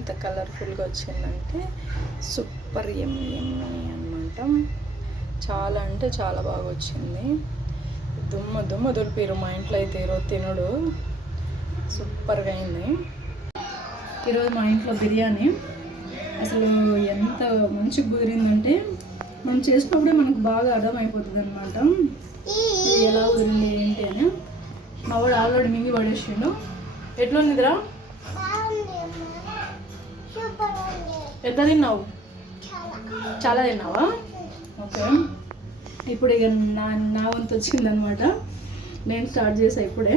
ఎంత కలర్ఫుల్గా వచ్చిందంటే సూపర్ ఎమ్మి ఎమ్మి అనమాట. చాలా అంటే చాలా బాగా వచ్చింది. దుమ్మ దులిపారు మా ఇంట్లో అయితే ఈరోజు తినడు. సూపర్గా అయింది ఈరోజు మా ఇంట్లో బిర్యానీ. అసలు ఎంత మంచిగా కుదిరిందంటే మనం చేసినప్పుడే మనకు బాగా అర్థమైపోతుంది అనమాట ఇది ఎలా కుదిరింది ఏంటి అని. మా వాడు ఆల్రెడీ మింగి పడేసిండు. ఎట్లుందిరా? ఎంత తిన్నావు? చాలా తిన్నావా? ఓకే, ఇప్పుడు ఇక నా వంతు వచ్చిందనమాట. నేను స్టార్ట్ చేసా ఇప్పుడే.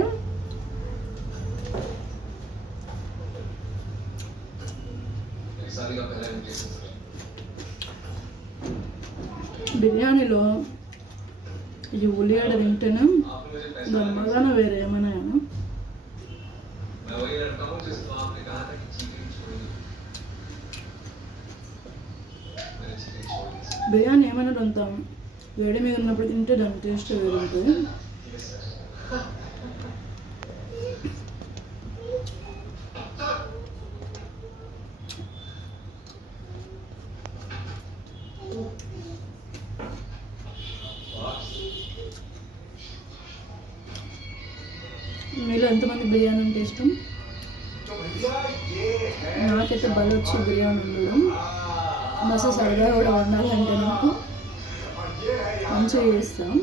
బిర్యానీలో ఈ ఉల్లిగడ్డ తింటేనే దాని మగాన వేరే ఏమైనా. బిర్యానీ ఏమైనా అంత వేడి మీద ఉన్నప్పుడు తింటే దాని టేస్ట్ వేరు ఉంటుంది. మీలో ఎంతమంది బిర్యానీ అంటే ఇష్టం? నాకైతే బలి వచ్చి బిర్యానీ ఉండడం మస్తు సరదా కూడా వండాలంటే నాకు మంచిగా చేస్తాం.